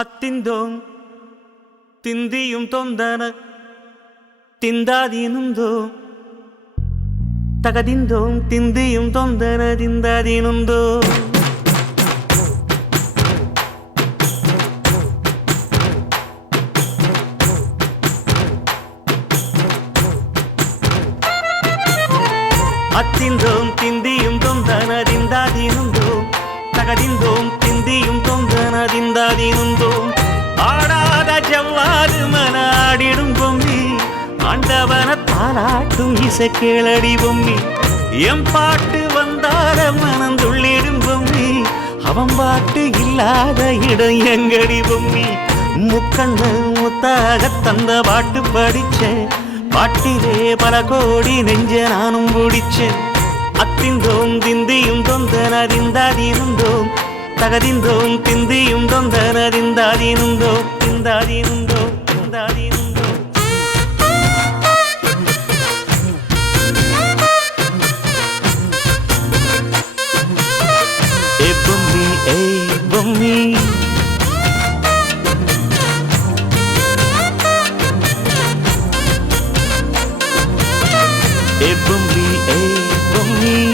ಅತ್ತಿಂದೋಂ ತಿಂದಿಯುಂ ತೊಂದನ ತಿಂದಾದೀನುಂದೋ ತಗದಿಂದೋಂ ತಿಂದಿಯುಂ ತೊಂದನ ತಿಂದಾದೀನುಂದೋ ಅತ್ತಿಂದೋಂ ತಿಂದಿಯುಂ ತೊಂದನ ತಿಂದಾದೀನುಂದೋ தகதிந்தோம் திந்தியும் தொந்தனதிந்தாதினுந்தோம் ஆடாத ஜவ்வாது மனாடிடும் பொம்மி ஆண்டவன தாளாட்டும் இசை கேளடி பொம்மி எம் பாட்டு வந்தார மனந்துள்ளிடும் பொம்மி அவன் பாட்டு இல்லாத இடம் எங்கடி பொம்மி முக்கண்ண முத்தாக தந்த பாட்டு படிச்சேன் பாட்டிலே பல கோடி நெஞ்ச நானும் பிடிச்சேன் அத்திந்தோம் திந்தியும் தொந்தனதிந்தாதினுந்தோம் தகதிந்தோம் திந்தியும் தொந்தனதிந்தாதினுந்தோம் திந்தாதினுந்தோம் திந்தாதினுந்தோம் ஏ பொம்மி ஏய் பொம்மி ஏ பொம்மி ஏய்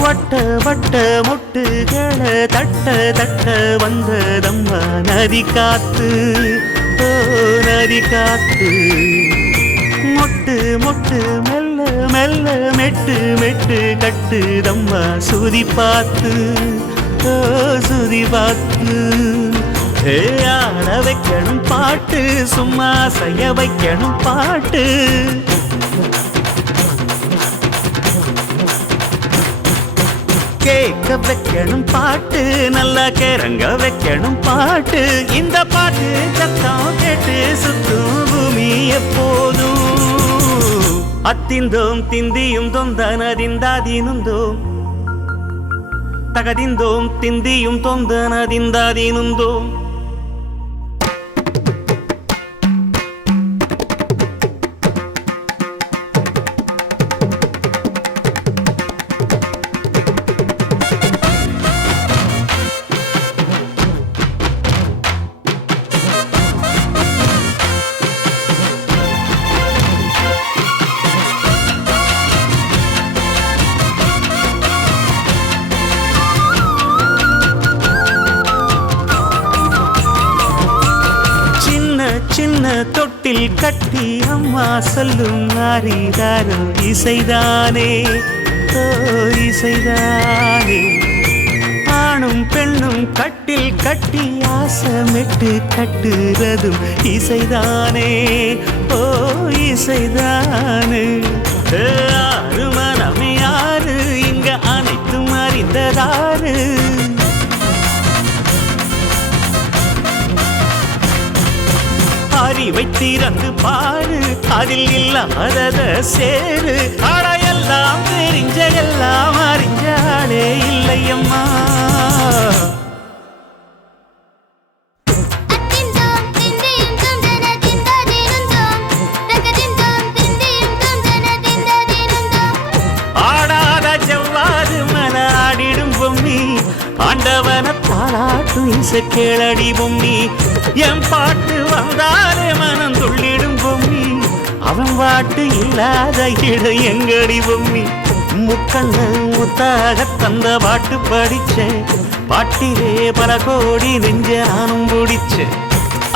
வட்ட வட்ட முட்டுகளை தட்ட தட்ட வந்ததம்மா நதி காத்து ஓ நதி காத்து மொட்டு மொட்டு மெல்ல மெல்ல மெட்டு மெட்டு கட்டுதம்மா சுதி பார்த்து ஓ சுதி பார்த்து ஆட வைக்கணும் பாட்டு சும்மா செய்ய வைக்கணும் பாட்டு கேட்க வைக்கணும் பாட்டு நல்லா கேரங்க வைக்கணும் பாட்டு இந்த பாட்டு சத்தம் கேட்டு சுத்தும் பூமி எப்போதும் அத்திந்தோம் திந்தியும் தொந்தனதிந்தாதினுந்தோம் தகதிந்தோம் திந்தியும் தொந்தனதிந்தாதினுந்தோம் சின்ன தொட்டில் கட்டி அம்மா சொல்லும் நாரிதாரோ இசைதானே ஓ இசைதானே ஆணும் பெண்ணும் கட்டில் கட்டி ஆசமிட்டு கட்டுறதும் இசைதானே ஓ இசைதானே ஆறு மனமே யாரு இங்க அனைத்தும் அறிந்ததாரு அறிவை திறந்து பாரு அதில் இல்லாதத சேரு ஆடையெல்லாம் தெரிஞ்ச எல்லாம் அறிஞ்சாலே இல்லையம்மா ஆடாத ஜவ்வாது மனாடிடும் பொம்மி ஆண்டவன தாளாட்டும் இசை கேளடி பொம்மி என் பாட்டு வந்தாலே மனம் துள்ளிடும் பொம்மி அவன் பாட்டு இல்லாத இடம் எங்கடி பொம்மி முக்கண்ண முத்தாக தந்த பாட்டு படிச்சேன் பாட்டிலே பல கோடி நெஞ்ச நானும் பிடிச்சேன்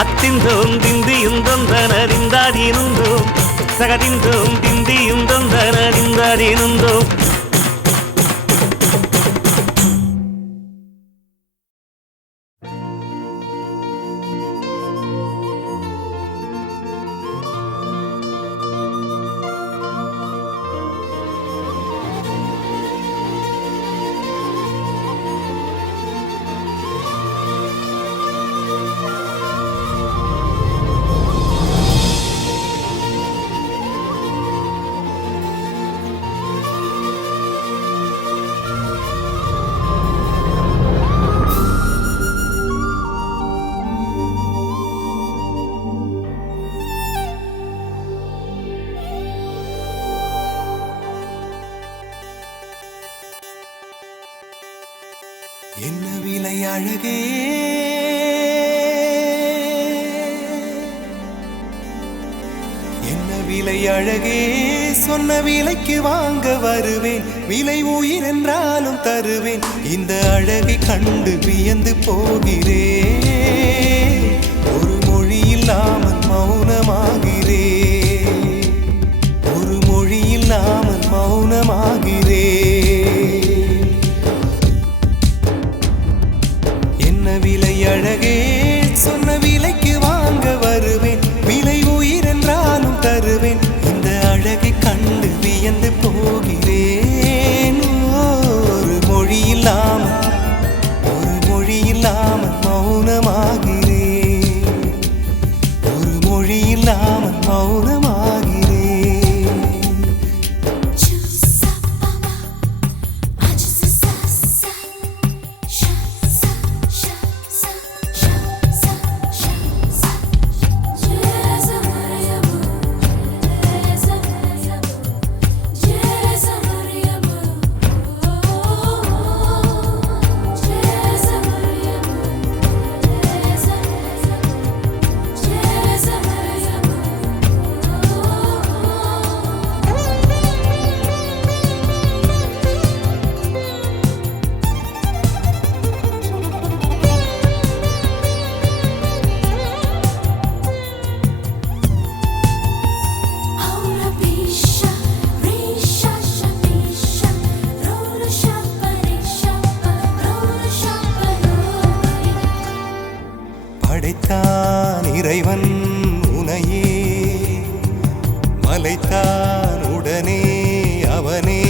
அத்திந்தோம் திந்தியும் தொந்தனதிந்தாதினுந்தோம் தகதிந்தோம் திந்தியும் தொந்தனதிந்தாதினுந்தோம் விலை அழகே என்ன விலை அழகே சொன்ன விலைக்கு வாங்க வருவேன் விலை உயிர் என்றாலும் தருவேன் இந்த அழகை கண்டு வியந்து போகிறேன் ஒரு மொழி இல்லாமல் மௌனமாகிறேன் ஒரு மொழி இல்லாமல் மௌனமாகிறேன் என்ன விலை அழகே சொன்ன விலைக்கு வாங்க வருவேன் விலை உயிர் என்றாலும் தருவேன் இந்த அழகை கண்டு வியந்து போகிறேன் ஒரு மொழி இல்லாமல் மௌனமாகிறேன் ஒரு மொழி இல்லாமல் மௌனமாகிறேன் படைத்தான் இறைவன் உனையே மலைத்தான் உடனே அவனே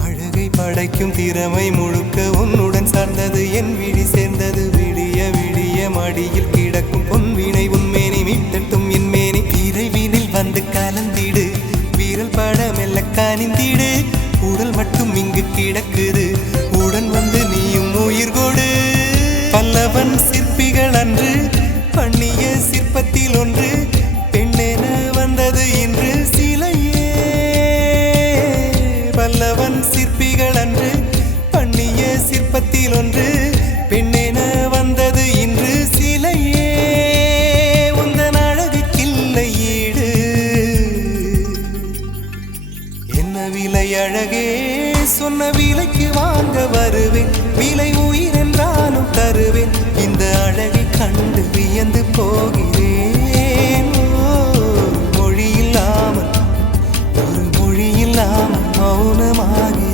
அழகை படைக்கும் திறமை முழுக்க உன்னுடன் சார்ந்தது என் விழி சேர்ந்தது விடிய விடிய மடியில் கிடக்கும் பொன்வினை உன்மேனி மீட்டட்டும் என் மேனி இறைவினில் வந்து கலந்திடு வீரல் பட மெல்ல காணிந்திடு உடல் மட்டும் இங்கு கிடக்குது உடன் வந்து நீயும் உயிர் கொடு பல்லவன் சிற்பிகள் அன்று பண்ணிய சிற்பத்தில் ஒன்று பெண்ணென வந்தது இன்று சிலையே பல்லவன் சிற்பிகள் அன்று பண்ணிய சிற்பத்தில் ஒன்று பெண்ணென வந்தது இன்று சிலையே உந்தன் அழகுக்கில்லை ஈடு என்ன விலை அழகே சொன்ன விலைக்கு வாங்க வருவேன் விலை உயிர் என்றாலும் தருவேன் இந்த அழகை கண்டு வியந்து போகிறேன் மொழி இல்லாமல் ஒரு மொழி இல்லாமல் மௌனமாகிறேன்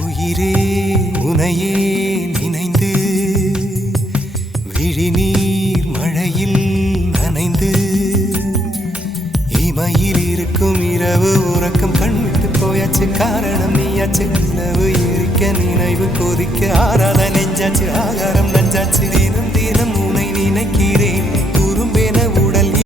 உயிரே உனையே நினைந்து விழிநீர் மழையில் நனைந்து இமையில் இருக்கும் இரவு உறக்கம் கண்விட்டு போயாச்சு காரணம் நீயாச்சு நிலவு எரிக்க நினைவு கொதிக்க ஆறாத நெஞ்சாச்சு ஆகாரம் நஞ்சாச்சு